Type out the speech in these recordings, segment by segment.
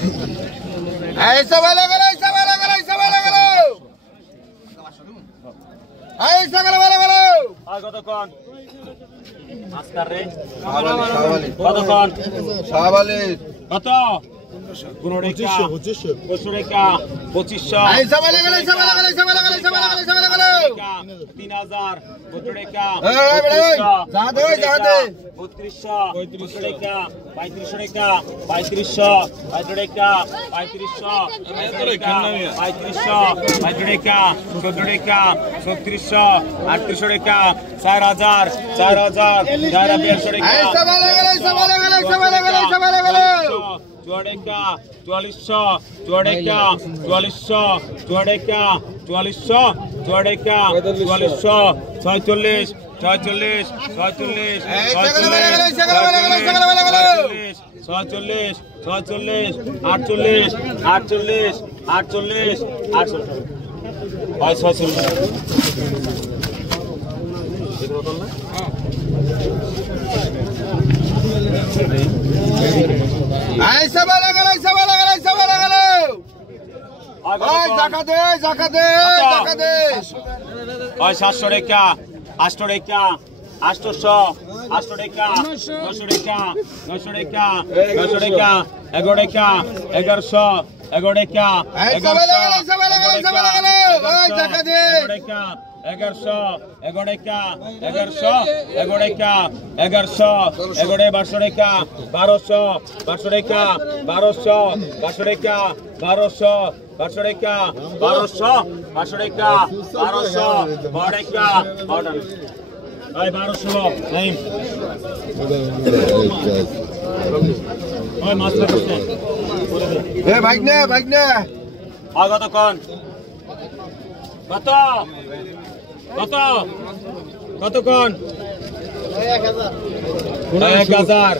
ऐसा वाला करो ऐसा वाला करो ऐसा वाला करो ऐसा करो वाला करो আর কতক্ষণ আজকার রে কতক্ষণ 47 কত 2500 ऐसा वाला करो ऐसा वाला करो ऐसा वाला करो ऐसा वाला करो ऐसा वाला करो 3000 3200 जाते जाते 3200 ऐसा वाला करो ऐसा वाला करो ऐसा वाला करो জাকাতে জাকাতে জাকাতে 700 টাকা 800 টাকা 800 800 টাকা 900 টাকা 900 টাকা 900 টাকা 11 টাকা 1100 11 টাকা 1100 জাকাতে 1100 11 টাকা 1100 11 টাকা 1100 11 1200 টাকা 1200 1200 টাকা 1200 1200 টাকা 1200 1200 টাকা 1200 1200 টাকা 1200 12 টাকা অর্ডার ভাই 1200 নেই ওই মাছ লাগছে এ ভাই না আগত কোন কত কত কত কোন 1000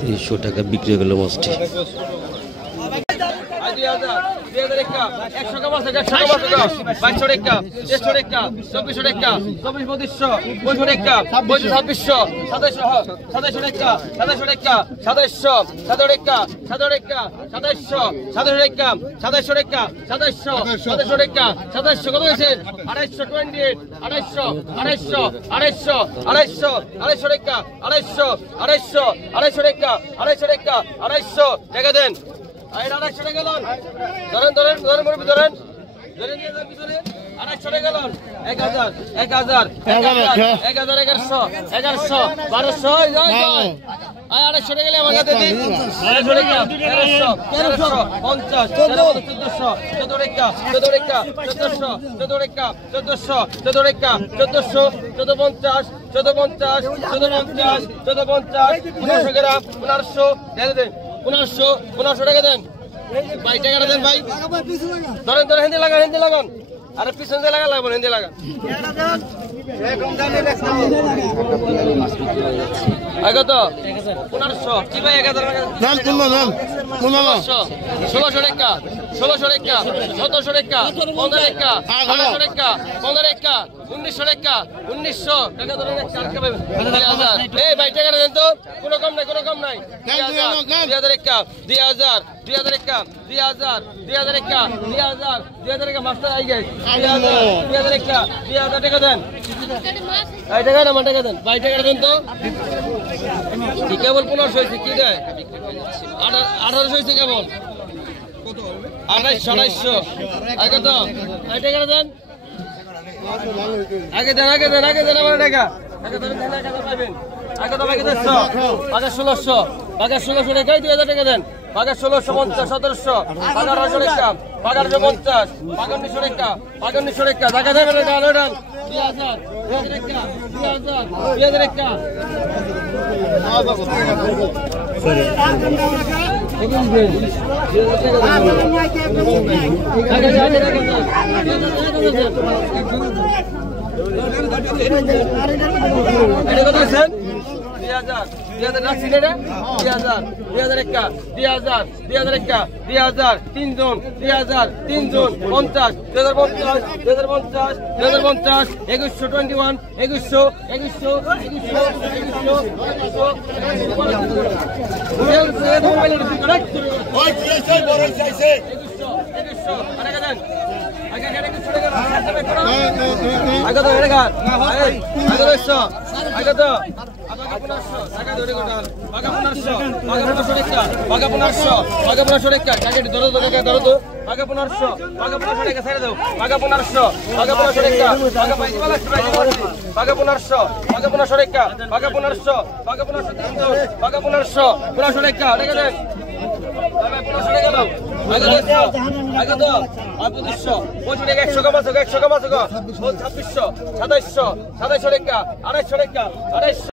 300 টাকা বিক্রি হলো মাছটি। আরে পিছন দিয়ে লাগা হিন্দি লাগান আগত 1500 কি ভাই 1000 নাম তুমি নাম 1600 টাকা 1700 টাকা 15 টাকা 15 টাকা 1900 টাকা 1900 টাকা ধরে টাকা ভাই 2000 এই ভাই টাকা দেন তো কোনো কম নাই 2000 টাকা 2000 টাকা 2000 টাকা মাস্টার আই গেছে 2000 টাকা দেন এই টাকা না টাকা দেন ভাই টাকা দেন তো কি কেবল 1500 হইছে কি দেয় 1800 হইছে কেবল কত 2800 আই কত এই টাকা দেন আগে দেন আমার টাকা আগে ধরেন দেন 1000 পাবেন আগে তো বাকি 100 আগে 1600 আগে 1600 টাকাই 2000 টাকা দেন আগে 1650 1700 আগে 1800 টাকা আগে 1850 আগে 1900 টাকা আগে 1900 টাকা টাকা দেবেন না ডান 2000 টাকা 2000 টাকা তিনজন 2000 50 2050 21 টাকা